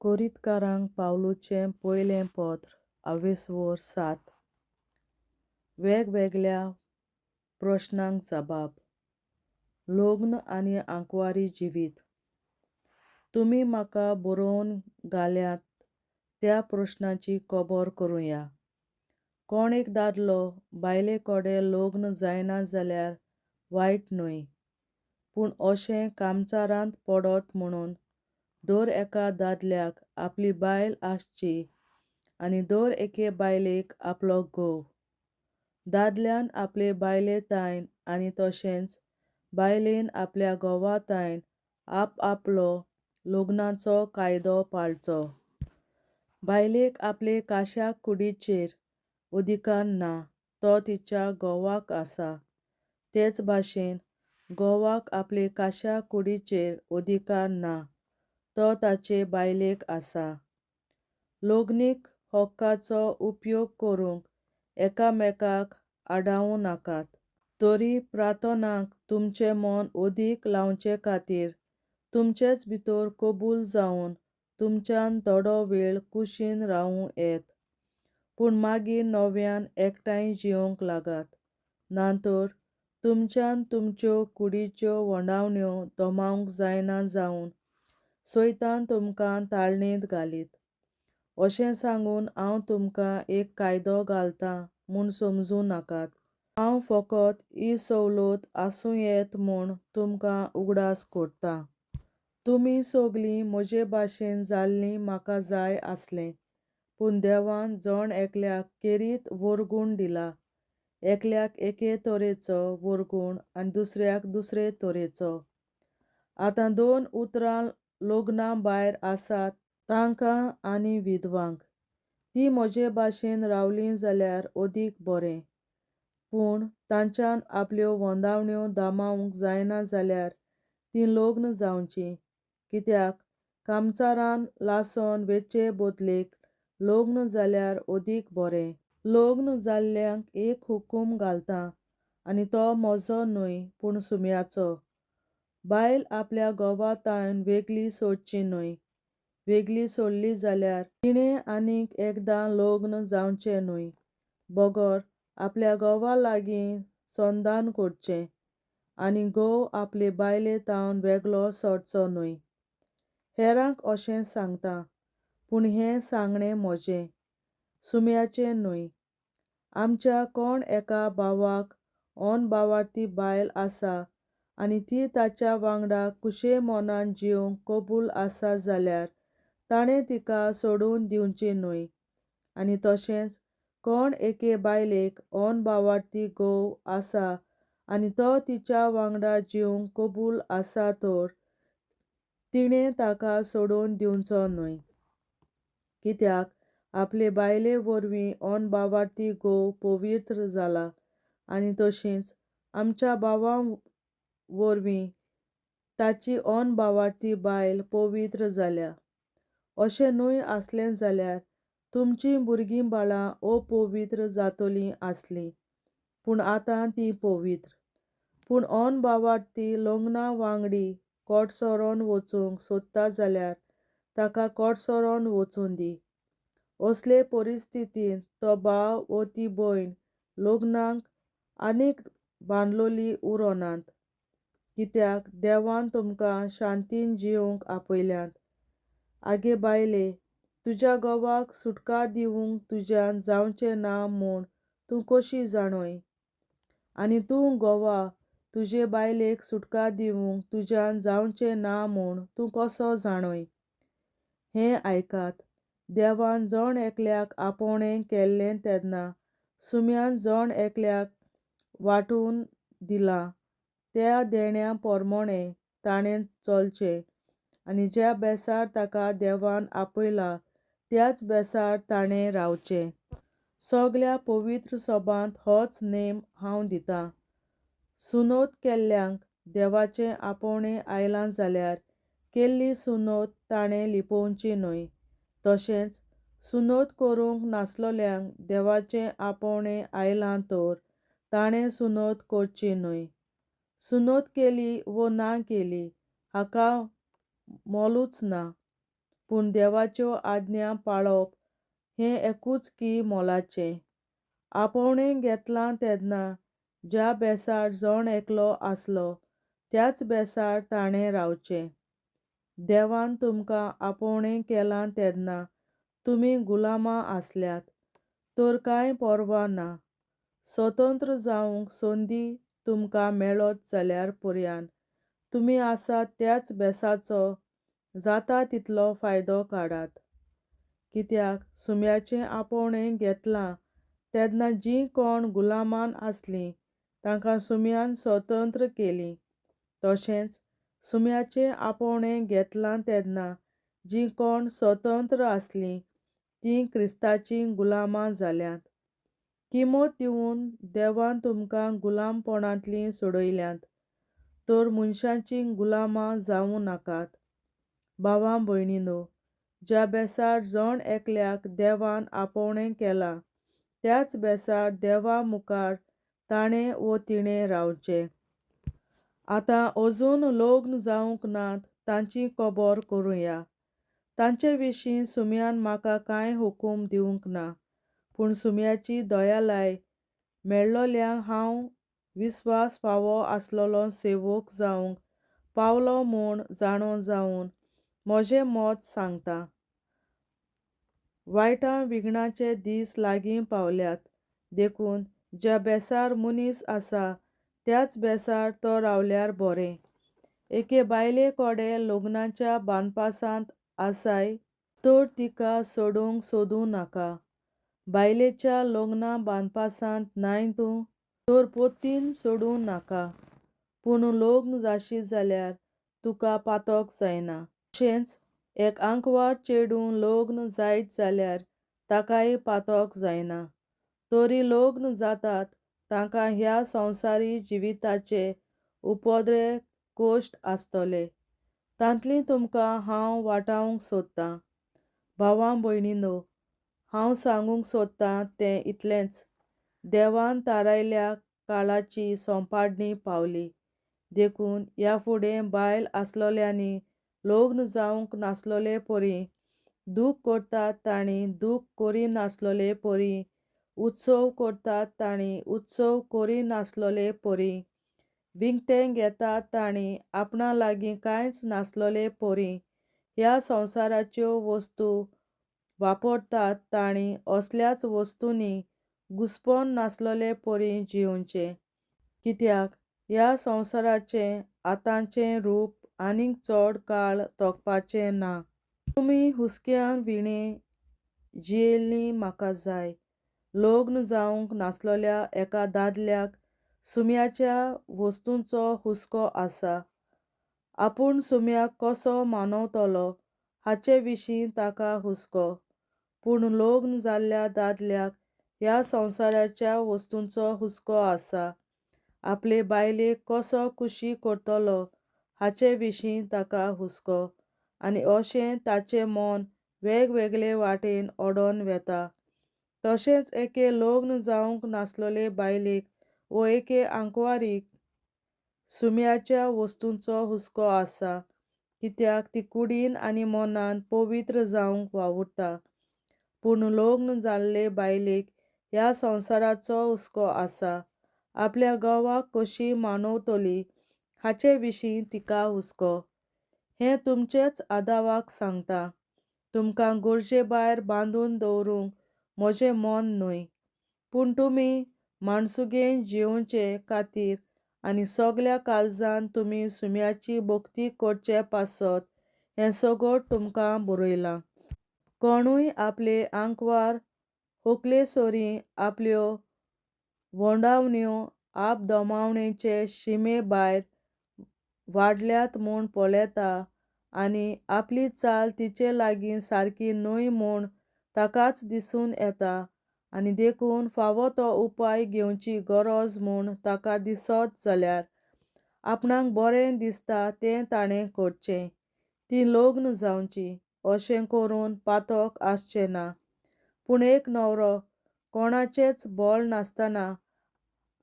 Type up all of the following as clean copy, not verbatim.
कोरीतकारांक पावलुचें पयलें पत्र 7 वेगवेगळ्या प्रश्नांक जबाब लग्न आनी आंकवारी जिवीत तुमी म्हाका बरोवन घाल्यात त्या प्रश्नांची खबर करुया. कोण एक दादलो बायले कडेन लग्न जायना जाल्यार वायट न्हय, पूण अशें कामचारांत पडत म्हणून दर एका दादल्याक आपली बायल आसची आनी दर एके बायलेक आपलो घोव. दादल्यान आपले बायले तायन आनी तशेंच बायलेन आपल्या घोवा तायन आपलो लग्नाचो कायदो पाळचो. बायलेक आपले काश्या कुडीचेर अधिकार ना, तो तिच्या घोवाक आसा. तेच भाशेन घोवाक आपले काश्या कुडीचेर अधिकार ना, तो ताचे बायलेक आसा. लैंगिक हक्काचो उपयोग करूंक एकामेकाक आडावूं नाकात. तरी प्रार्थनाक तुमचें मन अदीक लावचे खातीर तुमचेच भितर कबूल जावन तुमच्यान थोडो वेळ कुशीन रावूं येत, पूण मागीर नव्यान एकठांय जिवंक लागात. नातर तुमच्यान तुमच्यो कुडीच्यो वोंडावण्यो दोमावंक जायना जावन सैतान तुमकां ताळणेंत घालीत. अशें सांगून हांव तुमकां एक कायदो घालतां म्हूण समजूं नाकात. हांव फकत ही सवलत आसूं येत म्हूण तुमकां उगडास करतां. तुमी सगळीं म्हजे भाशेन जाल्लीं म्हाका जाय आसलें, पूण देवान जण एकल्याक खेरीत व्हरगूण दिला. एकल्याक एके तरेचो व्हरगूण आनी दुसऱ्याक दुसरे तरेचो. आतां 2 उतरां लग्ना भायर आसात तांकां आनी विधवांक. तीं म्हजे भाशेन रावलीं जाल्यार अदीक बरें, पूण तांच्यान आपल्यो वोंदावण्यो दामावंक जायना जाल्यार तीं लग्न जावचीं. कित्याक कामचारान लासन वेचे बदलेक लग्न जाल्यार अदीक बरें. लग्न जाल्ल्यांक एक हुकूम घालतां आनी तो म्हजो न्हय पूण सुम्याचो. बायल आपल्या घोवा तायन वेगळी सोडची न्हय. वेगळी सोडली जाल्यार तिणें आनीक एकदां लग्न जावचें न्हय. बगर आपल्या घोवा लागीं संधान करचें आनी घोव आपले बायले तावन वेगळो सोडचो न्हय. हेरांक अशें सांगतां, पूण हें सांगणें म्हजें, सुम्याचें न्हय. आमच्या कोण एका भावाक अनभावार्थी बायल आसा आनी ती ताच्या वांगडा खुशे मोनान जिवंक कबूल आसा जाल्यार ताणें तिका सोडून दिवची न्हय. आनी तशेंच कोण एके बायलेक अनभावार्थी घोव आसा आनी तो तिच्या वांगडा जिवंक कबूल आसा तर तिणें ताका सोडून दिवचो न्हय. कित्याक आपले बायले वरवीं अनभावार्थी घोव पवित्र जाला आनी तशींच आमच्या भावा वरवीं ताची अनभावार्थी बायल पवित्र जाल्या. अशें न्हय आसलें जाल्यार तुमचीं भुरगींबाळां अपवित्र जातलीं आसलीं, पूण आतां तीं पवित्र. पूण अनभावार्थी लग्ना वांगडी कोडसरोन वचूंक सोदता जाल्यार ताका कोडसरोन वचूं दी. असले परिस्थितींत तो भाव वा ती भयण लग्नाक आनीक बांदलोलीं उरनात. कित्याक देवान तुमकां शांतीन जिवंक आपयल्यात. आगे बायले, तुज्या घोवाक सुटका दिवंक तुज्यान जावचें ना म्हूण तूं कशी जाणय? आनी तूं घोवा, तुजे बायलेक सुटका दिवंक तुज्यान जावचें ना म्हूण तूं कसो जाणय? हें आयकात. देवान जण एकल्याक आपणें केल्लें तेन्ना सुम्यान जण एकल्याक वांटून दिलां त्या देण्या पोरमोणें ताणें चलचें आनी ज्या बेसार ताका देवान आपयला त्याच बेसार ताणें रावचें. सगळ्या पवित्र सभांत होच नेम हांव दितां. सुनोत केल्ल्यांक देवाचें आपणें आयलां जाल्यार केल्ली सुनोत ताणें लिपोवची न्हय. तशेंच सुनोत करूंक नासलोल्यांक देवाचें आपणें आयलां तर ताणें सुनोत करची न्हय. सुनोत केली वा ना केली हाका मोलूच ना, पूण देवाच्यो आज्ञा पाळप हें एकूच की मोलाचें. आपोवणें घेतलां तेन्ना ज्या बेसार जण एकलो आसलो त्याच बेसार ताणें रावचें. देवान तुमकां आपोवणें केलां तेन्ना तुमी गुलामां आसल्यात, तर कांय पर्वा ना. स्वतंत्र जावंक संदी तुमकां मेळत जाल्यार पर्यान तुमी आसात त्याच बेसाचो जाता तितलो फायदो काडात. कित्याक सुम्याचें आपोवणें घेतलां तेन्ना जीं कोण गुलामान आसलीं तांकां सुम्यान स्वतंत्र केलीं. तशेंच सुम्याचें आपोवणें घेतलां तेन्ना जीं कोण स्वतंत्र आसलीं तीं क्रिस्ताचीं गुलामां जाल्यांत. किंमत दिवन देवान तुमकां गुलामपणांतलीं सोडयल्यांत, तर मनशांचीं गुलामां जावूं नाकात. भावां भयणींनो, ज्या बेसार जण एकल्याक देवान आपोवणें केलां त्याच बेसार देवा मुखार ताणें वो तिणें रावचें. आतां अजून लग्न जावंक नात तांची खबर करुया. तांचे विशीं सुम्यान म्हाका कांय हुकूम दिवंक ना, पूण सुम्याची दयालाय मेळ्ळोल्यांक हांव विस्वास फावो आसलोलो सेवक जावंक पावलो म्हूण जाणो जावन म्हजें मत सांगतां. वायटां विघ्नाचे दीस लागीं पावल्यात देखून ज्या बेसार मनीस आसा त्याच बेसार तो रावल्यार बरें. एके बायले कोडे लग्नाच्या बानपासांत आसाय तर तिका सोडूंक सोदूं नाका. बायलेच्या लग्ना बानपासांत नायत तर पतीन सोडूं नाका. पूण लग्न जाशी जाल्यार तुका पातक जायना. तशेंच एक आंकवार चेडूं लग्न जायत जाल्यार ताकाय पातक जायना. तरी लग्न जातात तांकां ह्या संवसारी जिविताचे उपद्रे कश्ट आसतले. तांतलीं तुमकां हांव वाटावंक सोदतां. भावां भयणींनो, हांव सांगूंक सोदतां तें इतलेंच. देवान थारायल्ल्या काळाची सोंपाडणी पावली. देखून ह्या फुडें बायल आसलोल्यांनी लग्न जावंक नासलोले परी दूख करतात ताणीं दूख करिनासलोले परी, उत्सव करतात ताणीं उत्सव करिनासलोले परी, विकतें घेतात ताणीं आपणा लागीं कांयच नासलोले परी, ह्या संवसाराच्यो वस्तू वापरतात ताणीं असल्याच वस्तूंनी घुस्पन नासलोले परी जिवचें. कित्याक ह्या संवसाराचें आतांचें रूप आनीक चड काळ तोखपाचें ना. तुमी हुस्क्यान विणें जियेलीं म्हाका जाय. लग्न जावंक नासलोल्या एका दादल्याक सुम्याच्या वस्तूंचो हुस्को आसा. आपूण सुम्याक कसो मानवतलो हाचे विशीं ताका हुस्को. पूण लग्न जाल्ल्या दादल्याक ह्या संवसाराच्या वस्तूंचो हुस्को आसा. आपले बायलेक कसो खुशी करतलो हाचे विशीं ताका हुस्को. आनी अशें ताचें मन वेगवेगळे वाटेन ओडोन वेता. तशेंच एके लग्न जावंक नासलोले बायलेक वो एके आंकवारीक सुम्याच्या वस्तूंचो हुस्को आसा. कित्याक ती कुडीन आनी मनान पवित्र जावंक वावुरता. पूण लग्न जाल्ले बायलेक ह्या संवसाराचो हुस्को आसा. आपल्या घोवाक कशी मानवतली हाचे विशीं तिका हुस्को. हें तुमचेच आदावाक सांगतां. तुमकां गरजे भायर बांदून दवरूंक म्हजें मन न्हय. पूण तुमी माणसुगेन जियोंचे खातीर आनी सगल्या काळजान तुमी सुम्याची भक्ती करचे पासत हें सगळें तुमकां बरयलां. कोणूय आपले आंकवार होकलेसोरी आपल्यो वोंडावण्यो आपदोमावणेचे शिमे भायर वाडल्यात म्हूण पळयता आनी आपली चाल तिचे लागीं सारकी न्हय म्हूण ताकाच दिसून येता आनी देखून फावो तो उपाय घेवची गरज म्हूण ताका दिसत जाल्यार आपणाक बरें दिसता तें ताणें करचें. तीं लग्न जावचीं. अशें करून पातक आसचें ना. पूण एक न्हवरो कोणाचेंच बळ नासतना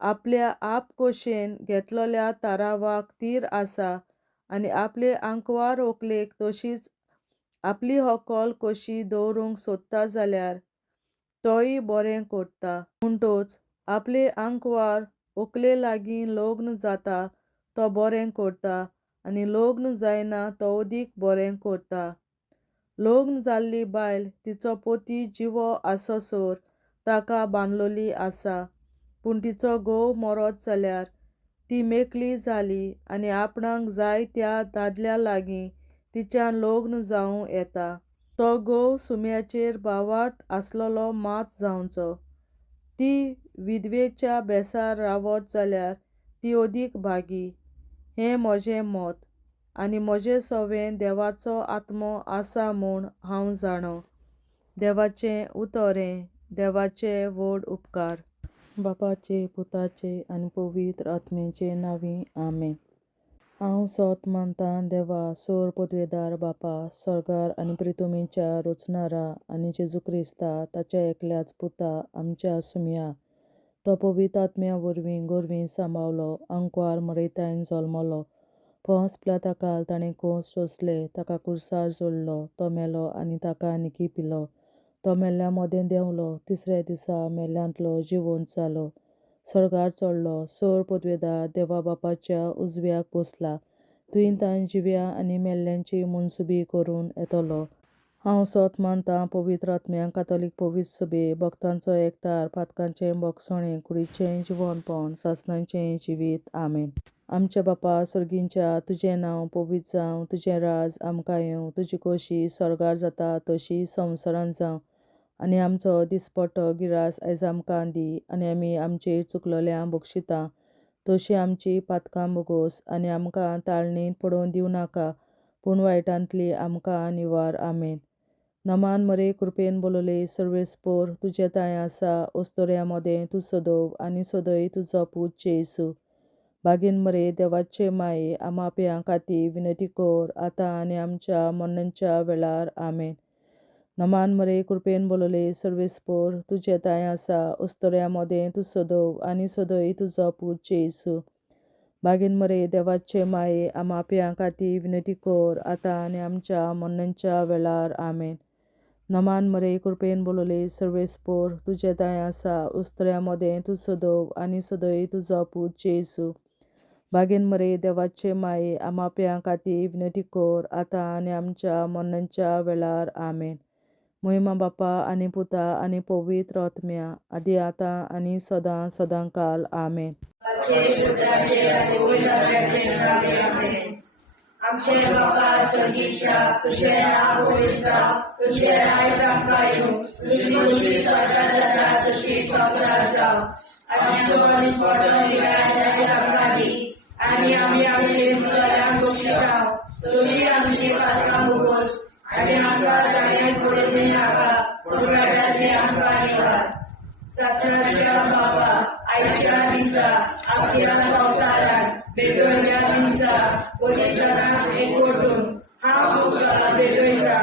आपल्या आपखुशेन घेतलोल्या थारावाक थीर आसा आनी आपले आंकवार व्हंकलेक तशीच आपली व्हंकल कशी दवरूंक सोदता जाल्यार तोय बरें करता. म्हणटच आपले आंकवार व्हंकले लागीं लग्न जाता तो बरें करता आनी लग्न जायना तो अदीक बरें करता. लग्न जाल्ली बायल तिचो पती जिवो आसोसर ताका बांदलोली आसा, पूण तिचो घोव मरत जाल्यार ती मेकळी जाली आनी आपणाक जाय त्या दादल्या लागीं तिच्यान लग्न जावं येता. तो घोव सुम्याचेर भावार्थ आसलोलो मात जावचो. ती विधवेच्या बेसार रावत जाल्यार ती अदीक भागी. हें म्हजें मत, आनी म्हजें सवें देवाचो आत्मो आसा म्हूण हांव जाणो. देवाचें उतोरें. देवाचे व्हड उपकार. बापाचे, पुताचे आनी पवित्र आत्म्याचे नांवीं आमेन. हांव सोत मानतां देवा सोर पदवेदार बापा, स्वर्गार आनी पृथ्वीच्या रचणारा, आनी जेजू क्रिस्ता ताच्या एकल्याच पुता आमच्या सुम्या. तो पवित्र आत्म्या वरवीं गोरवीं सांबाळलो, आंकवार मरयतायन जल्मलो. पोंस पिलाताकाल ताणें कोंस सोंसले, ताका क्रुसार जोडलो, तो मेलो आनी ताका निकी पिलो. तो मेल्ल्या मोदें देंवलो, तिसऱ्या दिसा मेल्ल्यांतलो जिवंत जालो, स्वर्गार चडलो, सोर पदवेदार देवा बापाच्या उजव्याक बसला. तुयेन ताण जिव्या आनी मेल्ल्यांची मनसुबी करून येतलो. हांव सोत मानतां पवित्र आत्म्यांक, कातोलीक पवित्र सभे, भक्तांचो एकठार, पातकांचें भोगसणें, कुडीचें जिवंतपण, सासणाचें जिवीत. आमेन. आमच्या बापा स्वर्गींच्या, तुजें नांव पवित्र जावं, तुजें राज आमकां येवं, तुजी खोशी स्वर्गार जाता तशी संवसारांत जावं. आनी आमचो दिसपट्टो गिरास आयज आमकां दी, आनी आमी आमचेर चुकलोल्यांक बक्षिता तशी आमची पातकां बोगोस, आनी आमकां ताळणेंत पडोवन दिवं नाका, पूण वायटांतली आमकां निवार. आमेन. नमान मरे कृपेन बोलोले सर्वेस्पोर, तुजे ताय आसा ओस्तोऱ्या मोदें तूं सदोव, आनी सदय तुजो पूत जेसू. बागीन मरे देवाचे माये, आमाप्यां खातीर विनंती कर, आतां आनी आमच्या मरणाच्या वेळार. आमेन. नमान मरे कृपेन बोलोले सर्वेस्पोर, तुजे ताय आसा ओस्तोऱ्या मोदें तूं सदोव, आनी सदय तुजो पूत जेसू. बागीन मरे देवाचे माये, आमाप्यां खातीर विनंती कर, आतां आनी आमच्या मरणाच्या वेळार. आमेन. नमान मरे कृपेन बोलोले सर्वेस्पोर, तुजे ताय आसा ओस्तोऱ्या मोदें तूं सदोव, आनी सदय तुजो पूत जेसू. बागीन मरे देवाचे माये, आमाप्यां खातीर विनंती कर, आतां आनी आमच्या मरणाच्या वेळार. आमेन. महिमा बापा आनी पुता आनी पवित्र आत्म्या, आदी आतां आनी सदां सदांकाल. आमेन. आमचे बापा स्वर्गीच्या, तुझें नांव पवित्र जावं, तुझें राज आमकां येवं, तुजी खुशी स्वर्गार जाता तशी संवसारांत जावं. आमचो दिसपट्टो गिरास आयज आमकां दी, आनी आमी आमचे चुकलोल्यांक बक्षिता तशी आमची पातकां बोगोस, आनी आमकां ताळणेंत पडोवन दिवं नाका, पूण वायटांतली आमकां निवार. सासणाच्या बापा, आयच्या दिसा आख्या संवसारांत भेटवयल्या दिसा पवित्रपणाक एकवटून हांव तुका भेटयता.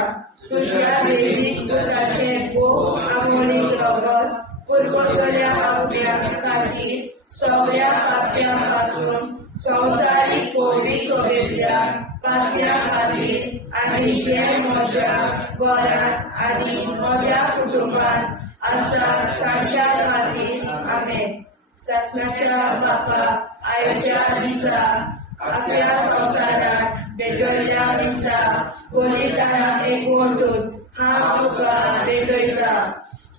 तुज्या दैवीक पुताचें भोव आमोणीक रगत पुरगोटल्या आत्म्या खातीर सगळ्या पाप्यां पासून संवसारीक पवित्र सभेंतल्या पाप्यां खातीर, आनी जे म्हज्या घरांत आनी म्हज्या कुटुंबांत आसा तांच्या खातीर. आमेन. सासणाच्या बापा, आयच्या दिसा आख्या संवसारांत भेटवयल्या दिसा पवित्रपणाक एकवटून हांव तुका भेटयता.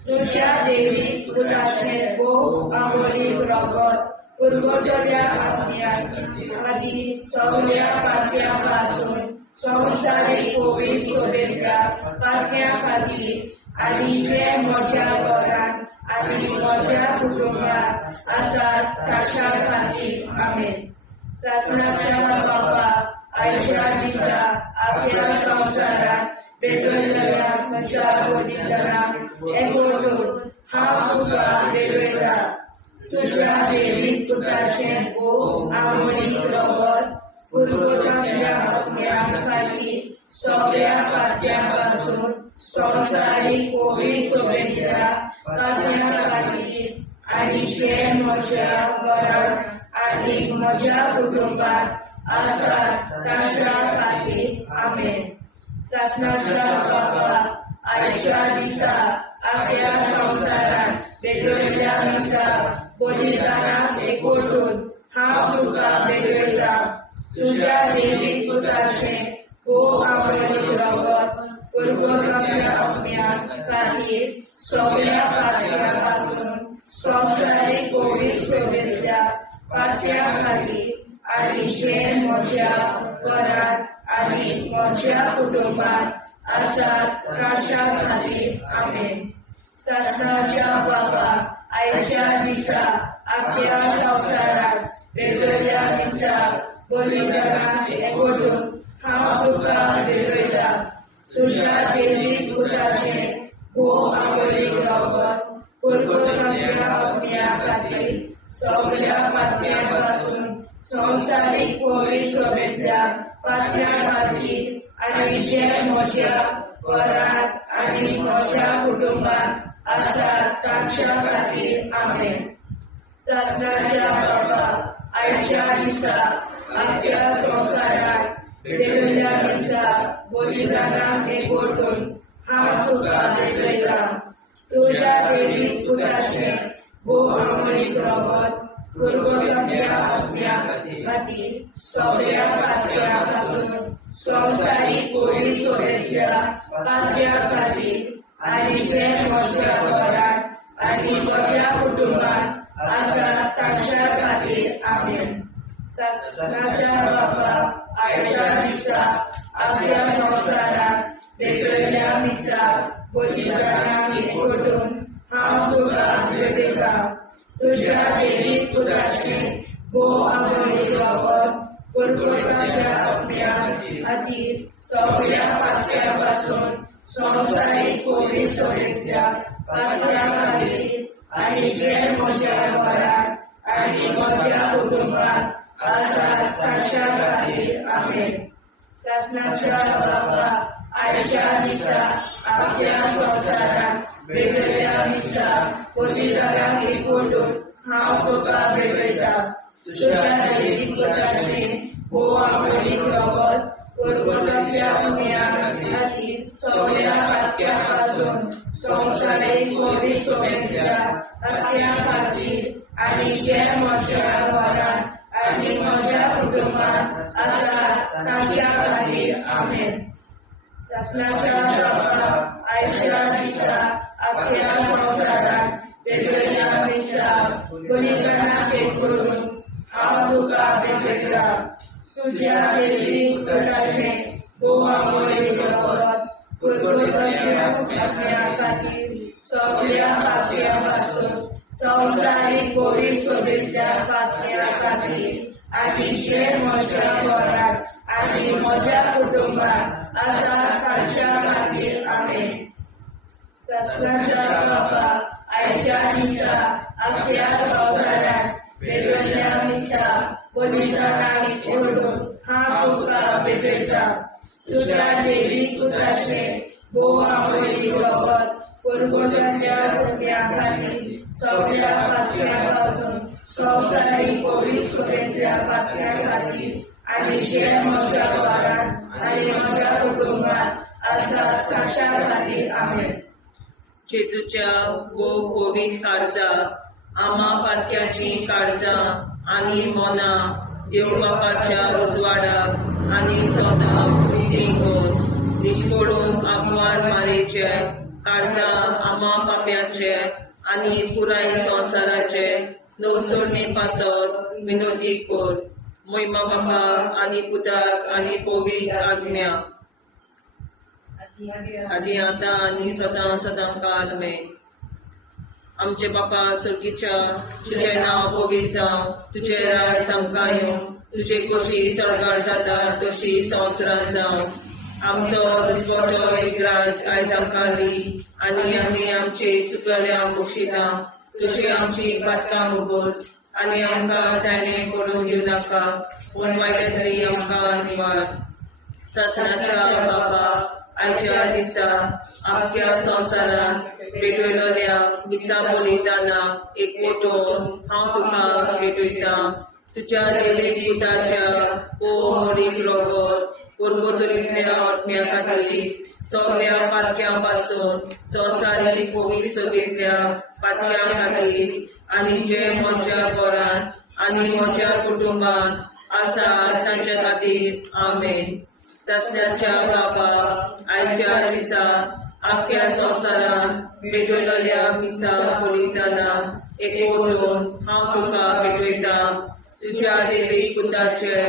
तुज्या दैवीक पुताचें भोव आमोणीक रगत पुरगोटल्या आत्म्या खातीर सगळ्या पाप्यां पासून संवसारीक पवित्र सभेंतल्या पाप्यां खातीर, आनी जे म्हज्या घरांत आनी म्हज्या कुटुंबांत आसात तांच्या खातीर. आमेन. सासणाच्या बापा, आयच्या दिसा आख्या संवसारांत भेटवयल्या म्हज्या पवित्रपणाक एकवटून हांव तुका भेटयता. तुज्या दैवीक पुताचें भोव आमोणीक रगत पुरगोटल्या आत्म्या खातीर सगळ्या पाप्यां पासून संवसारीक पवित्र सभेंतल्या पाप्यां खातीर, आनी जे म्हज्या घरांत आनी म्हज्या कुटुंबांत आसात तांच्या खातीर. आमेन. शासनाच्या बाबा आयच्या दिसा आपल्या संसारात भेटवयल्या दिसा बलिदानाक एकवटून हांव तुका भेटयता तुझ्या देवीक पुताचे हो आवडीक रगत परगोरम्या आपल्या खातीर सगळ्या पातळ्या पासून संवसारीक कोवीड शुभेच्छा पातळ्या खातीर आनी जे म्हज्या घरात आनी म्हज्या कुटुंबात आसात तांच्या खातीर आमेन. शासनाच्या बाबा आयच्या दिसा आपल्या संवसारात भेटयल्या दिसा बलिदानाक एकवटून हांव तुका भेटयता तुझ्या देवीक पुताचे हो आवडीक रगत परगोरम्या आपल्या खातीर सगळ्या पातळ्या पासून संवसारीक कोवीड शुभेच्छा पातळ्या खातीर आनी जे म्हज्या घरात आनी म्हज्या कुटुंबात आसात तांच्या खातीर आमेन. शासनाच्या बाबा आयच्या दिसा आपल्या संवसारात भेटयल्या दिसा बलिदानाक एकवटून हांव तुका भेटयता तुझ्या देवीक पुताचे हो आवडीक रगत परगोरम्या आपल्या खातीर सगळ्या पातळ्या पासून संवसारीक कोवीड शुभेच्छा पातळ्या खातीर आनी जे म्हज्या घरात आनी म्हज्या कुटुंबात आसात तांच्या खातीर आमेन. शासनाच्या बाबा आयच्या दिसा आपल्या संवसारात भेटयल्या दिसा बलिदानाक एकवटून हांव तुका भेटयता तुझ्या देवीक पुताचे हो आवडीक रगत परगोरम्या आपल्या खातीर सगळ्या पातळ्या पासून संवसारीक कोवीड शुभेच्छा पातळ्या खातीर आनी जे म्हज्या घरात आनी म्हज्या कुटुंबात आसात तांच्या खातीर आमेन. शासनाच्या बाबा आयच्या दिसा आपल्या संवसारात भेटयल्या दिसा बलिदानाक एकवटून हांव तुका भेटयता तुझ्या देवीक पुताचे हो आवडीक रगत परगोरम्या आपल्या खातीर सगळ्या पातळ्या पासून संवसारीक कोवीड शुभेच्छा पातळ्या खातीर आनी जे म्हज्या घरात आनी म्हज्या कुटुंबात आसात तांच्या खातीर आमेन. शासनाच्या बाबा आयच्या दिसा आपल्या संवसारात भेटयल्या दिसा बलिदानाक एकवटून हांव तुका भेटयता तुझ्या देवीक पुताचे हो आवडीक रगत परगोरम्या आपल्या खातीर सगळ्या पातळ्या पासून संवसारीक कोवीड शुभेच्छा पातळ्या खातीर आनी जे म्हज्या घरात आनी म्हज्या कुटुंबात आसात तांच्या खातीर आमेन. शासनाच्या बाबा आयच्या दिसा आपल्या संवसारात भेटयल्या दिसा बलिदानाक एकवटून हांव तुका भेटयता तुझ्या देवीक पुताचे हो आवडीक रगत परगोरम्या आपल्या खातीर सगळ्या पातळ्या पासून संवसारीक कोवीड शुभेच्छा पातळ्या खातीर आनी जे म्हज्या घरात आनी म्हज्या कुटुंबात आसात तांच्या खातीर आमेन. जेजूच्या वो कोवीड काळजां आमा पातक्याची काळजां आनी मोना देव बापाच्या उजवाडाक आनी सदां उक्तींक निश्कोडून आग्वार मारेचे काळजां आमा पाप्याचे आनी पुराय संवसाराचे नवसोडणे पासत विनोदी कोर महिमा बापा आनी पुताक आनी पवित्र आज्ञा आदी आतां आनी सदां सदां काल आमेन. आमचे बापा सर्गीच्या तुझें नांव पवित्र जावं तुझें राज आमकां येवं तुझे कशी चडगाड जाता तशी संवसारांत जावं आमचो दिसवटो एक राज आयज आमकां दी आनी आमी आमचे चुकल्यांक बक्षिता तशी आमची पातकां मुगोस आनी आमकां ताणें पडूंक दिवं नाका पूण वायटांतली आमकां निवार. शासनाच्या बापा आयच्या दिसा आख्या संवसारांत भेटयलोल्या दिसा बलिदाना एकवटून हांव तुका भेटयता तुज्या देवीक पुताच्या मोडीक रगत पुरगोतरीतल्या आत्म्या खातीर सगळ्या पातक्यां संवसारीक पवित्र सभेंतल्या पातक्यां खातीर आनी जे म्हज्या घरांत आनी म्हज्या कुटुंबांत आसा तांच्या खातीर आमेन. सस्त्याच्या बाबा आयच्या दिसा आख्या संवसारान भेटयलेल्या मिसा बलिदानां एकवटून हांव तुका भेटयता. तुज्या देवीक पुताचे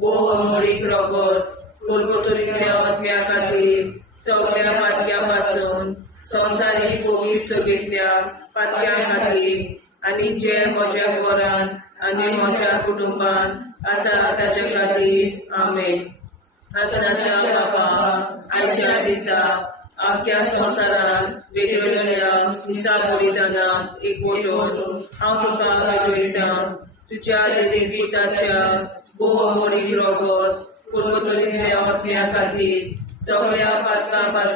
भोवमोडीक रगत पुरगोतरीतल्या आत्म्या खातीर सगळ्या पातक्यां संवसारीक पवित्र सभेंतल्या पातक्यां खातीर आनी जे म्हज्या घरांत आनी म्हज्या कुटुंबांत आसा ताच्या खातीर आमेन. आसनाच्या बाबा आयच्या दिसा आख्या संवसारान भेटयलेल्या मिसा बलिदानां एकवटून हांव तुका भेटयता. तुज्या देवीक पुताच्या भोवमोडीक रगत पुरगोतरीतल्या आत्म्या खातीर सगळ्या पातकां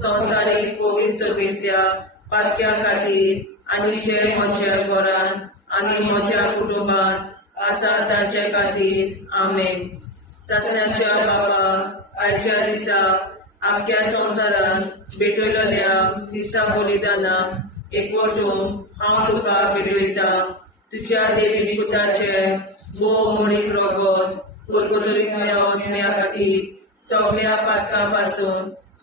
संवसारीक पवित्र सभेंतल्या पातक्यां खातीर आनी जे म्हज्या घरांत आनी म्हज्या कुटुंबांत आसा ताचे खातीर आमेन. सस्त्याच्या बाबा आयच्या दिसा आख्या संवसारान भेटयलेल्या मिसा बलिदानां एकवटून हांव तुका भेटयता. तुज्या देवीक पुताचे भोवमोडीक रगत पुरगोतरीतल्या आत्म्या खातीर सगळ्या पातकां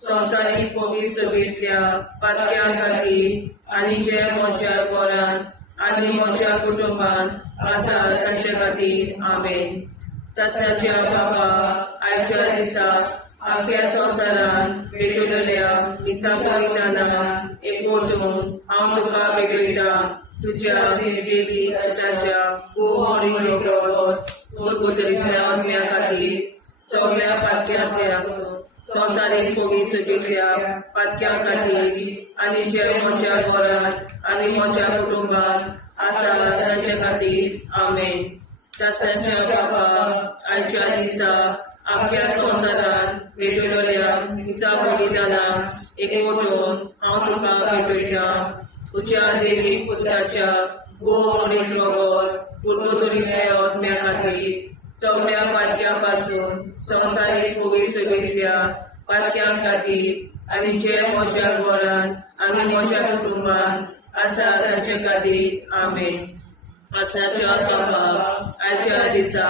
संवसारीक पवित्र सभेंतल्या पातक्यां खातीर आनी जे म्हज्या घरांत आनी म्हज्या कुटुंबांत आसा तांचे खातीर आमेन. सस्त्याच्या बाबा आयच्या दिसा आख्या संवसारान भेटयलेल्या मिसा बलिदानां एकवटून हांव तुका भेटयता. तुज्या देवीक पुताच्या भोवमोडीक रगत पुरगोतरीतल्या आत्म्या खातीर सगळ्या पातक्यांतल्या संवसारीक पवित्र सभेंतल्या पातक्यां खातीर आनी जे म्हज्या घरांत आनी म्हज्या कुटुंबांत आसा तांचे खातीर आमेन. सस्त्याच्या बाबा आयच्या दिसा आख्या संवसारान भेटयलेल्या मिसा बलिदानां एकवटून हांव तुका भेटयता. तुज्या देवीक पुताच्या भोवमोडीक रगत पुरगोतरीतल्या आत्म्या खातीर सगळ्या पातक्यां संवसारीक पवित्र सभेंतल्या पातक्यां खातीर आनी जे म्हज्या घरांत आनी म्हज्या कुटुंबांत आसा तांचे खातीर आमेन. आसनाच्या बाबा आयच्या दिसा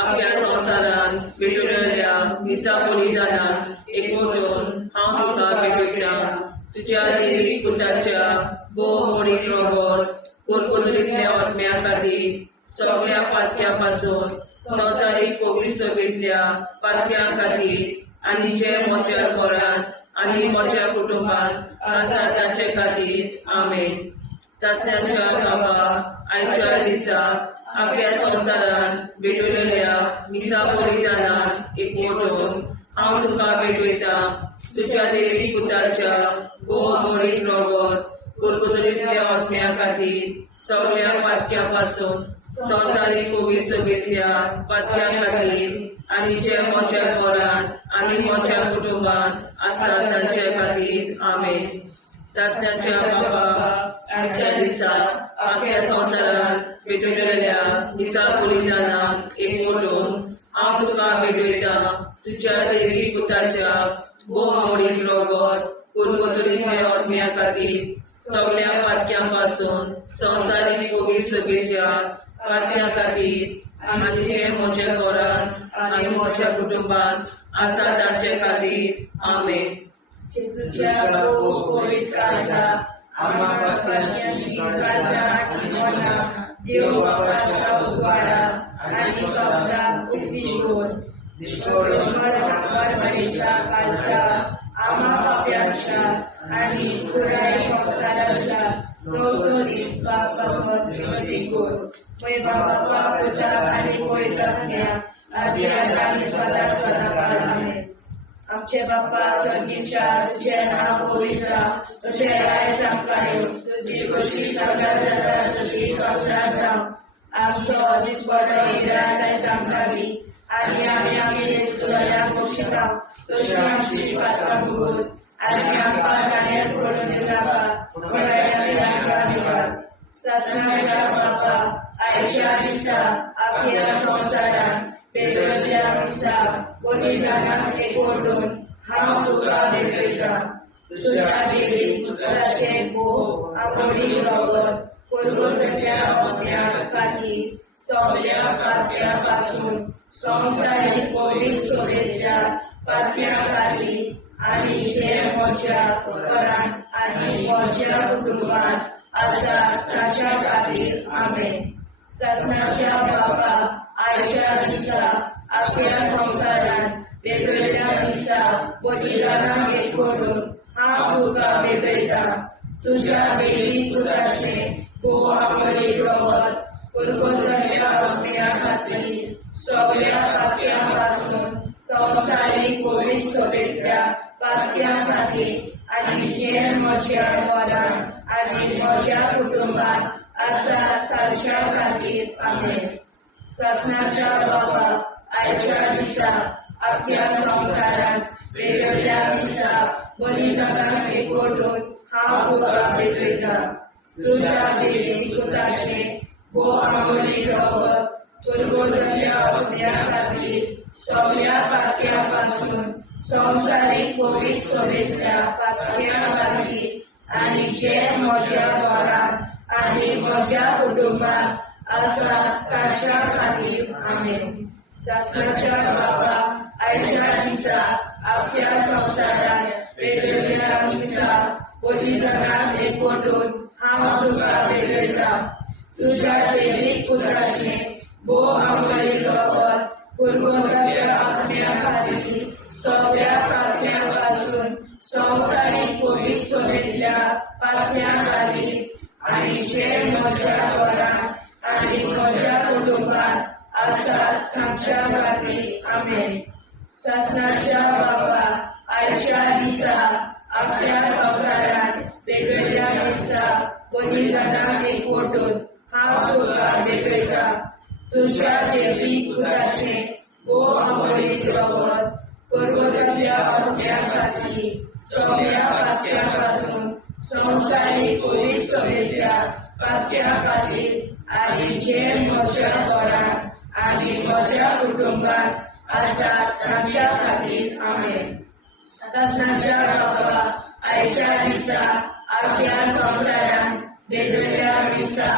आख्या संवसारान भेटयलेल्या मिसा बलिदानां एकवटून हांव तुका भेटयता. तुज्या देवीक पुताच्या भोवमोडीक रगत पुरगोतरीतल्या आत्म्या खातीर सगळ्या पातक्यां संवसारीक पवित्र सभेंतल्या पातक्यां खातीर आनी जे म्हज्या घरांत आनी म्हज्या कुटुंबांत आसा तांचे खातीर आमेन. सस्त्याच्या बाबा आयच्या दिसा आख्या संवसारान भेटयलेल्या मिसा बलिदानां एकवटून हांव तुका भेटयता. तुज्या देवीक पुताच्या भोवमोडीक रगत पुरगोतरीतल्या आत्म्या खातीर सगळ्या पातक्यां संवसारीक पवित्र सभेंतल्या पातक्यां खातीर आनी जे म्हज्या घरांत आनी म्हज्या कुटुंबांत आसा तांचे खातीर आमेन. सस्त्याच्या बाबा आयच्या दिसा आख्या संवसारान भेटयलेल्या मिसा बलिदानां एकवटून हांव तुका भेटयता. तुज्या देवीक पुताच्या भोवमोडीक रगत पुरगोतरीतल्या आत्म्या खातीर सगळ्या पातक्यां संवसारीक पवित्र सभेंतल्या पातक्यां खातीर आनी जे म्हज्या घरांत आनी म्हज्या कुटुंबांत आसा तांचे खातीर आमेन. जेजूच्या पवित्र काळजा आम्हा पातकांची काळजा आनी मना देव बापाच्या उजवाडा आनी कपडा उक्ती करून परमेच्या काळजा आम्हा पाप्यांच्या आनी पुराय संवसाराच्या गवसणीत पापावर विनंती कर. पळय बाबा पुता आनी पवित्रात्म्या आदी आनी सदा सदाकाळ आमेन. आमचे बाप्पा स्वर्गीच्या तुझे नाव पवित्र तुझे राय आमकां येवं तुजी कशी सगळ्यात जाता तशी संवसारांत जावं. आमचो दिसपडो हिराय आमकां दी आनी आमी आमचे चुकल्यांक बक्षिता तशी आमची पातकां भोगोस आनी आमकां गाडयेंत पडूं नाका पूण आमकां निवार. सस्त्याच्या बाप्पा आयच्या दिसा आख्या संवसारान भेटयल्ल्या मिसा बलिदानाक एकवटून हांव तुका भेटयता तुज्या देवी पुत्राचे भोव आवडीक रगत परगतल्या अज्ञान खातीर सगळ्या पाप्या पासून संवसारीक पवित्र सोबेतल्या पाप्या खातीर आनी जे म्हज्या घरांत आनी म्हज्या कुटुंबांत आसा ताच्या खातीर आमेन. सत्नाच्या बाबा आयच्या दिसा आख्या संवसारांत भेटयल्या दिसा बलिदानाक एकवटून हांव तुका भेटयता तुज्या देवी पुत्राचें भोव आवडीक रगत परगतल्या अज्ञा खातीर सगळ्या पाप्या पासून संवसारीक पवित्र सोबेतल्या पाप्या खातीर आनी जे म्हज्या घरांत आनी म्हज्या कुटुंबांत आसा ताच्या खातीर आमेन. सत्नाच्या बाबा आयच्या दिसा आख्या संवसारांत भेटयल्या दिसा बलिदानाक एकवटून हांव तुका भेटयता तुज्या देवी पुत्राचें भोव आवडीक रगत परगतल्या अज्ञा खातीर सगळ्या पाप्या पासून संवसारीक पवित्र सोबेतल्या पाप्या खातीर आनी जे म्हज्या घरांत आनी म्हज्या कुटुंबांत आसा ताच्या खातीर आमेन. सत्नाच्या बाबा आयच्या दिसा आख्या संवसारांत भेटयल्या दिसा बलिदानाक एकवटून हांव तुका भेटयता तुज्या देवी पुत्राचें भोव आवडीक रगत परगतल्या अज्ञा खातीर सगळ्या पाप्या पासून संवसारीक पवित्र सोबेतल्या पाप्या खातीर आनी जे म्हज्या घरांत आनी म्हज्या कुटुंबांत आसा ताच्या खातीर आमेन. सत्नाच्या बाबा आयच्या दिसा आख्या संवसारांत भेटयल्या दिसा बलिदानाक एकवटून हांव तुका भेटयता तुज्या देवी पुत्राचें भोव आवडीक रगत परगतल्या अज्ञा खातीर सगळ्या पाप्या पासून संवसारीक पवित्र सोबेतल्या पाप्या खातीर आनी जे म्हज्या घरांत आनी म्हज्या कुटुंबांत आसा ताच्या खातीर आमेन. सत्नाच्या बाबा आयच्या दिसा आख्या संवसारांत भेटयल्या दिसा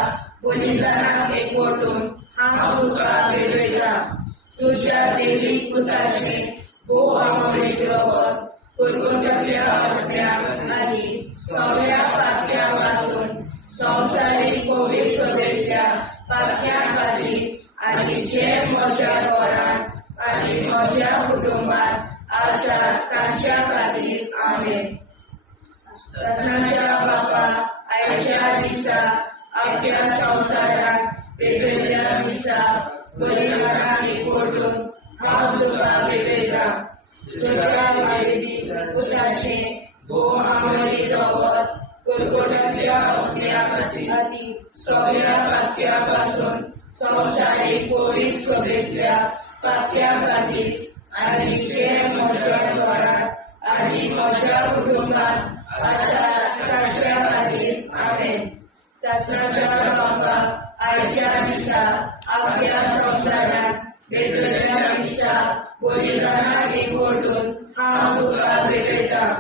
बलिदानाक एकवटून हांव तुका भेटयता तुज्या देवी पुत्राचें भोव आवडीक रगत परगतल्या अज्ञा खातीर सगळ्या पाप्या पासून संवसारीक पवित्र सोबेतल्या पाप्या खातीर आनी जे म्हज्या घरांत आनी म्हज्या कुटुंबांत आसा ताच्या खातीर आमेन. सत्नाच्या बाबा आयच्या दिसा आख्या संवसारांत भेटयल्या दिसा बलिदानाक एकवटून हांव तुका भेटयता तुज्या देवी पुत्राचें भोव आवडीक रगत परगतल्या अज्ञा खातीर सगळ्या पाप्या पासून संवसारीक पवित्र सोबेतल्या पाप्या खातीर आनी जे म्हज्या घरांत आनी म्हज्या कुटुंबांत आसा ताच्या खातीर आमेन. सत्नाच्या बाबा आयच्या दिसा आख्या संवसारांत भेटयल्या दिसा बलिदानाक एकवटून हांव तुका भेटयता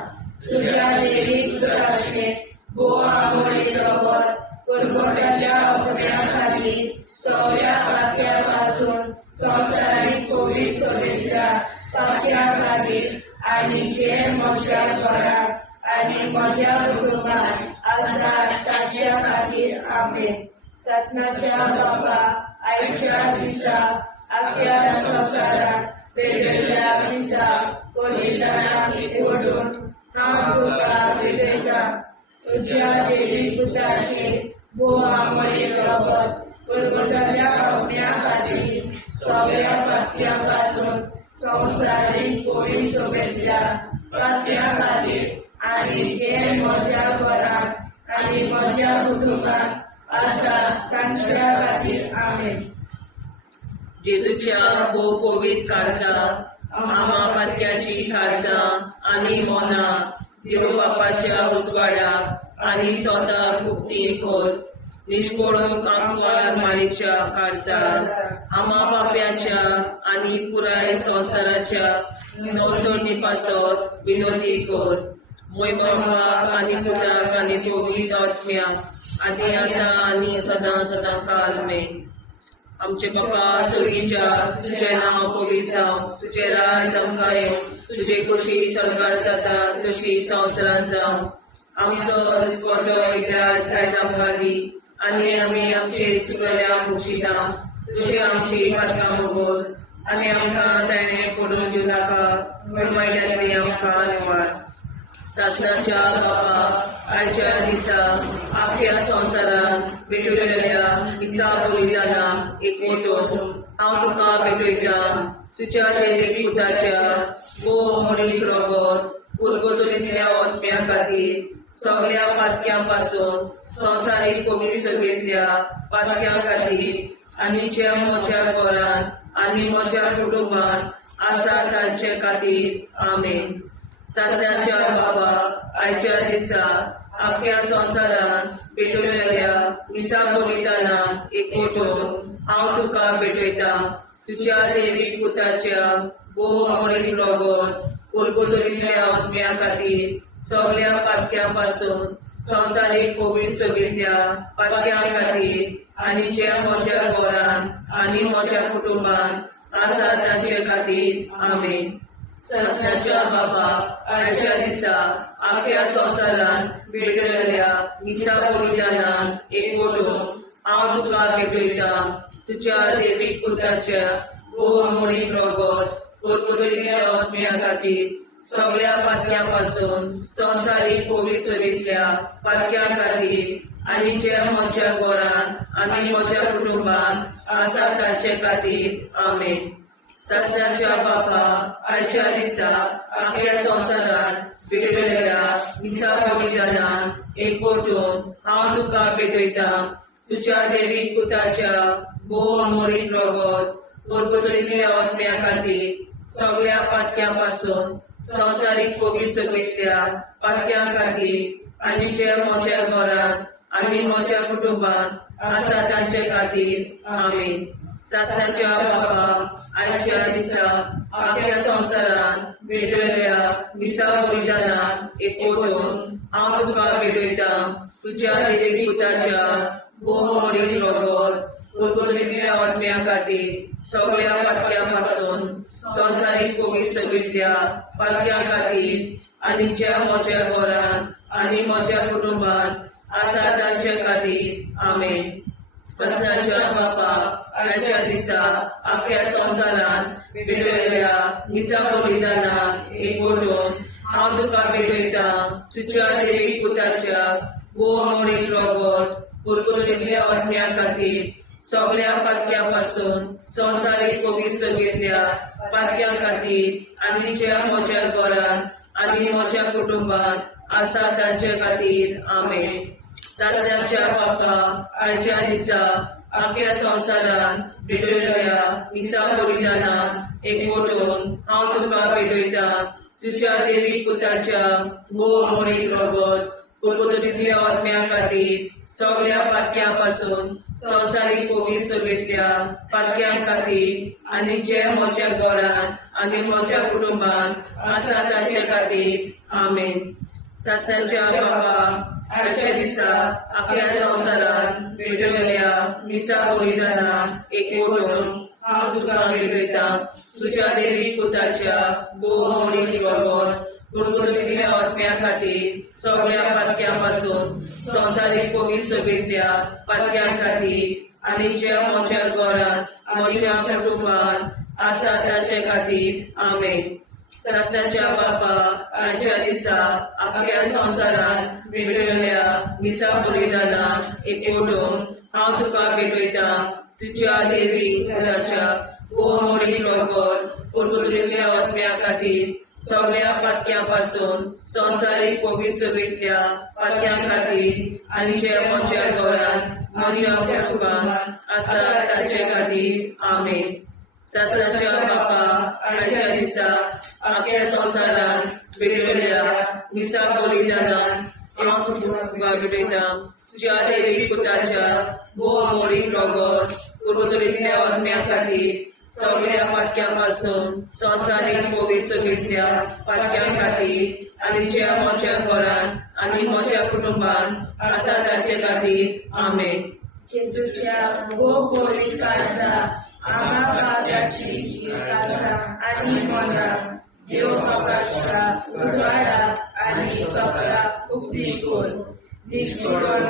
तुज्या देवी पुत्राचें भोव आवडीक रगत परगतल्या अज्ञा खातीर सगळ्या पाप्या पासून संवसारीक पवित्र सोबेतल्या पाप्या खातीर आनी जे म्हज्या घरांत आनी म्हज्या कुटुंबांत आसा ताच्या खातीर आमेन. सत्नाच्या बाबा आयच्या दिसा आख्या संवसारांत भेटयल्या दिसा बलिदानाक एकवटून हांव तुका भेटयता तुज्या देवी पुत्राचें भोव आवडीक रगत परगतल्या अज्ञा खातीर सगळ्या पाप्या पासून संवसारीक पवित्र सोबेतल्या पाप्या खातीर आनी जे म्हज्या घरांत आनी म्हज्या कुटुंबांत आसा तांच्या खातीर आमेन. जेजूच्या भोव पवित्र काळजां आमा पात्याची काळजां आनी मोना देव बापाच्या उजवाडाक आनी स्वता मुक्ती कर निष्पळून आंकवार माळेच्या काळजात आम्हा पाप्याच्या आणि पुराय संसाराच्या नवसोडणीपासत विनोदी कर. मोय बाबा आणि पुताक आणि पवित्र आत्म्या आदी आता आणि सदां सदां काल मे. आमचे बाप्पा स्वर्गीच्या तुझे नाव पवित्र जावं, तुझे राज आमकां येवं, तुझे कशी सरकार जाता तशी संवसारांत जावं. आमचो दिसवटो एकदांच आयज आमकां दी आनी आमी आमचे चुकल्यांक बक्षिता. तुझे आमची पातकां भोगोस आनी आमकां ताणें पडून दिवं नाका, पूण वायट्यांतली आमकां निवार. सासणाच्या बापा आयच्या दिसा आख्या संवसारांत भेटलेल्या दिसा बलिदानां एकवटून हांव तुका भेटयता. तुज्या देवीक पुताच्या वो मोडीक रगत पुरगोतलेंतल्या आत्म्या खातीर सगळ्या पातक्यां पासून संवसारीक पवित्र सभेंतल्या पातक्यां खातीर आनी जे म्हज्या घरांत आनी म्हज्या कुटुंबांत आसा तांचे खातीर आमेन. सासणाच्या बाबा आयच्या दिसा आख्या संवसारांत भेटलेल्या दिसा बलिदानां एकवटून हांव तुका भेटयता. तुज्या देवीक पुताच्या वो मोडीक रगत पुरगोतलेंतल्या आत्म्या खातीर सगळ्या पातक्यां पासून संवसारीक पवित्र सभेंतल्या पातक्यां खातीर आनी जे म्हज्या घरांत आनी म्हज्या कुटुंबांत आसा तांचे खातीर आमेन. सासणाच्या बाबा आयच्या दिसा आख्या संवसारांत भेटलेल्या दिसा बलिदानां एकवटून हांव तुका भेटयता. तुज्या देवीक पुताच्या वो मोडीक रगत पुरगोतलेंतल्या आत्म्या खातीर सगळ्या पातक्यां पासून संवसारीक पवित्र सभेंतल्या पातक्यां खातीर आनी जे म्हज्या घरांत आनी म्हज्या कुटुंबांत आसा तांचे खातीर आमेन. सासणाच्या बापा आयच्या दिसा आख्या संवसारांत भेटलेल्या दिसा बलिदानां एकवटून हांव तुका भेटयता. तुज्या देवीक पुताच्या वो मोडीक रगत पुरगोतलेंतल्या आत्म्या खातीर सगळ्या पातक्यां पासून संवसारीक पवित्र सभेंतल्या पातक्यां खातीर आनी जे म्हज्या घरांत आनी म्हज्या कुटुंबांत आसा तांचे खातीर आमेन. सासणाच्या बापा आयच्या दिसा आख्या संवसारांत भेटलेल्या दिसा बलिदानां एकवटून हांव तुका भेटयता. तुज्या देवीक पुताच्या वो मोडीक रगत पुरगोतलेंतल्या आत्म्या खातीर सगळ्या पातक्यां पासून संवसारीक पवित्र सभेंतल्या पातक्यां खातीर आनी जे म्हज्या घरांत आनी म्हज्या कुटुंबांत आसा तांचे खातीर आमेन. सासणाच्या बापा आयच्या दिसा आख्या संवसारांत भेटलेल्या दिसा बलिदानां एकवटून हांव तुका भेटयता. तुज्या देवीक पुताच्या वो मोडीक रगत पुरगोतलेंतल्या आत्म्या खातीर सगळ्या पातक्यां पासून संवसारीक पवित्र सभेंतल्या पातक्यां खातीर आनी जे म्हज्या घरांत आनी म्हज्या कुटुंबांत आसा तांचे खातीर आमेन. सासणाच्या बापा आयच्या दिसा आख्या संवसारांत भेटलेल्या दिसा बलिदानां एकवटून हांव तुका भेटयता. तुज्या देवीक पुताच्या वो मोडीक रगत पुरगोतलेंतल्या आत्म्या खातीर सगळ्या पातक्यां पासून संवसारीक पवित्र सभेंतल्या पातक्यां खातीर आनी जे म्हज्या घरांत आनी म्हज्या कुटुंबांत आसा तांचे खातीर आमेन. सासणाच्या बापा आयच्या दिसा आख्या संवसारांत भेटलेल्या दिसा बलिदानां एकवटून हांव तुका भेटयता. तुज्या देवीक पुताच्या वो मोडीक रगत पुरगोतलेंतल्या आत्म्या खातीर सगळ्या पातक्यां पासून संवसारीक पवित्र सभेंतल्या पातक्यां खातीर आनी जे म्हज्या घरांत म्हज्या कुटुंबांत आसा तांचे खातीर आमेन. सासणाच्या बापा आयच्या दिसा आख्या संवसारांत भेटलेल्या दिसा बलिदानां एकवटून हांव तुका भेटयता. तुज्या देवीक पुताच्या वो मोडीक रगत पुरगोतलेंतल्या आत्म्या खातीर सगळ्या पातक्यां पासून संवसारीक पवित्र सभेंतल्या पातक्यां खातीर आनी जे म्हज्या घरांत म्हज्या कुटुंबांत आसा तांचे खातीर आमेन. सासणाच्या बापा आयच्या दिसा आख्या संवसारांत भेटलेल्या दिसा बलिदानां हांव तुका भेटयता तुझ्या देवीक पुताच्या भोव अमोलीक रगत पुर्वतरींतल्या आत्म्या खातीर सगळ्या पातक्यां पासून संवसारीक पवित्र सभेंतल्या पातक्यां खातीर आनी ज्या म्हज्या घरान आनी म्हज्या कुटुंबान आसा ताचे खातीर आमेन. जेजूच्या भोव पवित्र काळजा आम्हा पाप्याची प्रार्थना आनी मना देव प्रकाशा उजवाडा आनी सपला उक्ती कोर. निष्ठुरण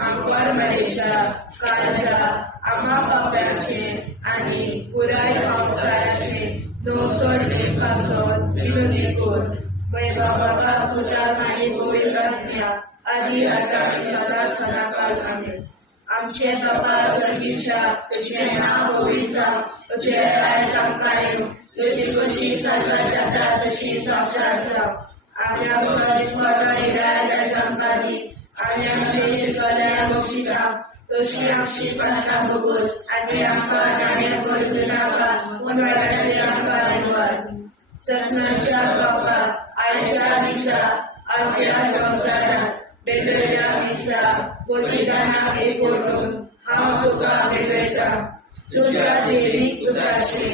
आंकवार मेरेच्या काळजा आम्हा पाप्याचे आनी पुराय संवसाराचे नवसोड पासून विनोदी कोर. बाबा पुताक आनी पवित्रात्म्या आदी आतां आनी सदांच सदांकाळ आमेन. आमचे बाबा सर्गीच्या तुझे नाव पवित्र जावं, तुझे राय जावं, तुझी कशी सगळ्या जाता तशी संसार जावं. आनी आमच्या दिसपट्टा राय जावं दी आनी आमचे शिकल्या बक्षिता तशी आमची प्रार्थना बघूस आनी आमकां नाण्या पडूं नाका पूण वाड्यातली आमकां आयवार. सत्नाच्या बाबा आयच्या दिसा आमच्या संवसारात भेटयल्या दिसा बलिदानाक एक करून हांव तुका भेटयता. तुज्या देवीक पुताचे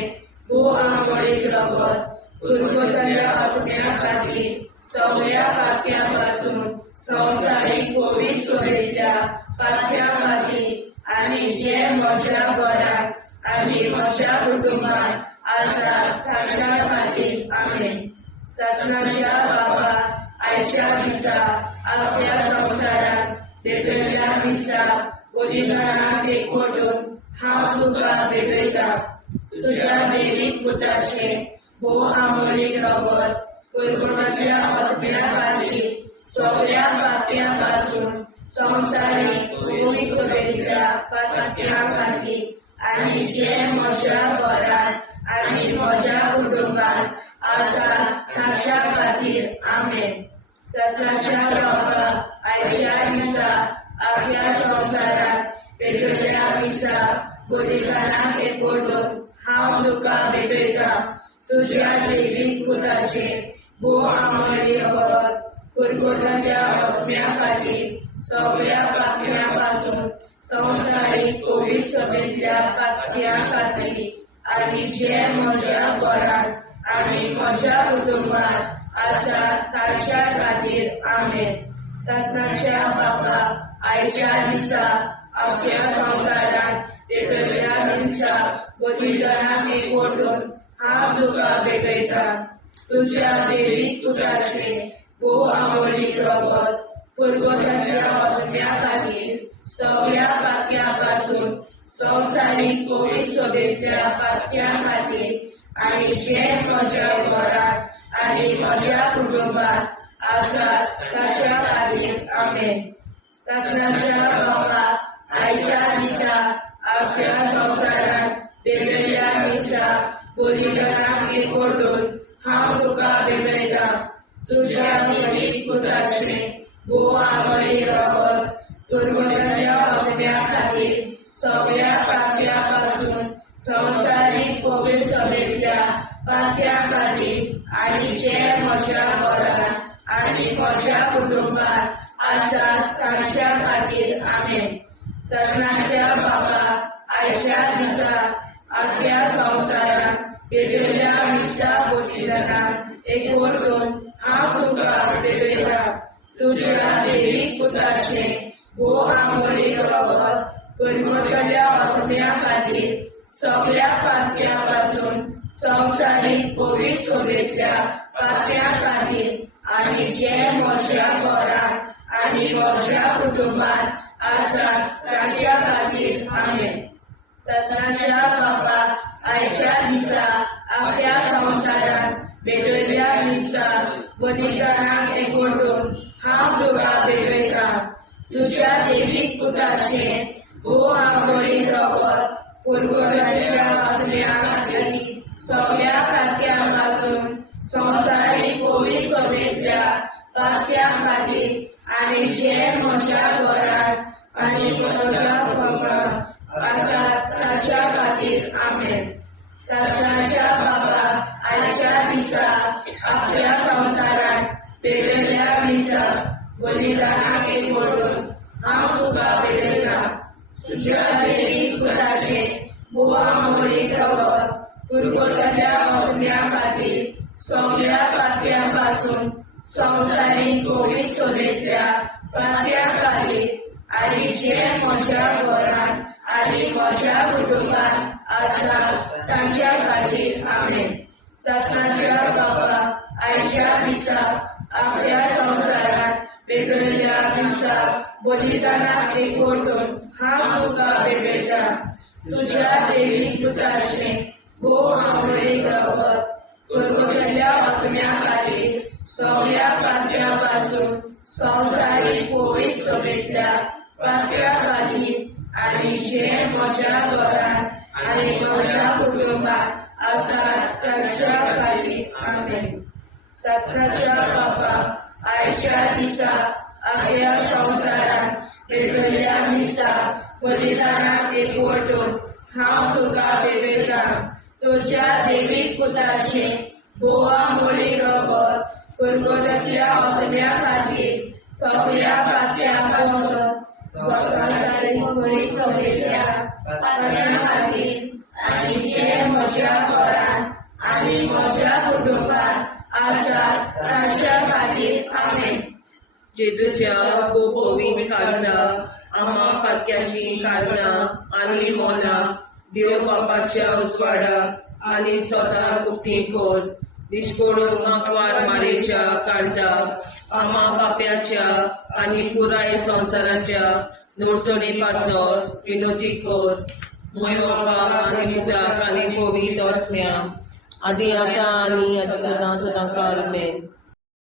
भोव आंबोळीक रगत पुर्वतल्या आत्म्या खातीर सगळ्या पातक्यां पासून संवसारीक पवित्र सभेंतल्या पातक्यां खातीर आनी जे म्हज्या घरांत आनी म्हज्या कुटुंबान आसा ताच्या खातीर आमेन. सत्नाच्या बाबा आयच्या दिसा आपल्या संवसारात भेटयल्या दिसा बलिदानाक एक करून हांव तुका भेटयता. तुज्या देवीक पुताचे भोव आंबोळीक रगत पुर्वतल्या आत्म्या खातीर सगळ्या पातक्यां पासून संवसारीक पवित्र सभेंतल्या पातक्यां खातीर आनी जे म्हज्या घरांत आनी म्हज्या कुटुंबान आसा ताच्या खातीर आमेन. सत्नाच्या बाबा आयच्या दिसा आपल्या संवसारात भेटयल्या दिसा बलिदानाक एक करून हांव तुका भेटयता. तुज्या देवीक पुताचे भोव आंबोळीक रगत पुर्वतल्या आत्म्या खातीर सगळ्या पातक्यां पासून संवसारीक पवित्र सभेंतल्या पातक्यां खातीर आनी जे म्हज्या घरांत आनी म्हज्या कुटुंबात आसा ताच्या खातीर आमेन. सत्नाच्या बाबा आयच्या दिसा आपल्या संवसारात भेटयल्या दिसा बलिदानाक एक करून हांव तुका भेटयता. तुज्या देवीक पुताचे भोव आंबोळीक रगत पुर्वतल्या आत्म्या खातीर सगळ्या पातक्यां पासून संवसारीक पवित्र सभेंतल्या पातक्यां खातीर आनी जे म्हज्या घरांत आनी म्हज्या कुटुंबात आसा ताच्या खातीर आमेन. सत्नाच्या बाबा आयच्या दिसा आपल्या संवसारात भेटयल्या दिसा बलिदानाक एक करून हांव तुका भेटयता. तुज्या देवीक पुताचे भोव आंबोळीक रगत पुर्वतल्या आत्म्या खातीर सगळ्या पातक्यां पासून संवसारीक पवित्र सभेंतल्या पातक्यां खातीर आनी जे म्हज्या घरांत आनी म्हज्या कुटुंबात आसा ताच्या खातीर आमेन. सत्नाच्या बाबा आयच्या दिसा आपल्या संवसारात भेटयल्या दिसा बलिदानाक एक करून हांव तुका भेटयता. तुज्या देवीक पुताचे भोव आंबोळीक रगत पुर्वतल्या आत्म्या खातीर सगळ्या पातक्यां पासून संवसारीक पवित्र सभेंतल्या पातक्यां खातीर आनी जे म्हज्या घरांत आनी म्हज्या कुटुंबात आसा ताच्या खातीर आमेन. सत्नाच्या बाबा आयच्या दिसा आपल्या संवसारात भेटयल्या दिसा बलिदानाक एक करून हांव तुका भेटयता. तुज्या देवीक पुताचे भोव आंबोळीक रगत पुर्वतल्या आत्म्या खातीर सगळ्या पातक्यां पासून संवसारीक पवित्र सभेंतल्या पातक्यां खातीर आनी जे म्हज्या घरांत आनी म्हज्या कुटुंबात आसा ताच्या खातीर आमेन. सत्नाच्या बाबा आयच्या दिसा आपल्या संवसारात भेटयल्या दिसा बलिदानाक एकवटून हांव तुका भेटयता तुज्या दैवीक पुताचे बोवा मोडीक रगत पुरगोतल्या अग्न्या खातीर सगळ्या पातया पासून संवसारीक कोवीड सोबेतल्या पातया खातीर आनी जे म्हज्या घरान आनी म्हज्या कुटुंबान आसा तांच्या खातीर आमेन. शासनाच्या बापा आयच्या दिसा आपल्या संवसारात भेटयल्ल्या दिसा बलिदानाक एकवटून हांव तुका भेटयता तुज्या दैवीक पुताचे भोव आमोडीक रगत पुरगोतल्या अग्न्या खातीर सगळ्या पातया पासून संवसारीक कोवीड सोबेतल्या पातया खातीर आनी जे म्हज्या घरान आनी म्हज्या कुटुंबात आसा तांच्या खातीर आमेन. शास्त्राच्या बापा आयच्या दिसा आपल्या संवसारात भेटयल्ल्या दिसा बलिदानाक एकवटून हांव तुका भेटयता तुज्या दैवीक पुताचे बोवा मोडीक रगत पुरगोतल्या अग्न्या खातीर सगळ्या पातया पासून संवसारीक कोवीड सोबेतल्या पातया खातीर आनी जे म्हज्या घरान आनी म्हज्या कुटुंबात आसा तांच्या खातीर आमेन. जेजूच्या पवित्र काळजा आम्हा पातक्याची काळजां आनी मोला देव बापाच्या उजवाडाक आनी स्वता उक्ती कोर दिसपडून आंकवार मारेच्या काळजा आम्हा पाप्याच्या आनी पुराय संवसाराच्या नोडसणी पासर विनोदी कोर. मोय बापा आनी पुताक आनी पवित्र आत्म्या आदी आतां आनी सदां सदां काल आमेन.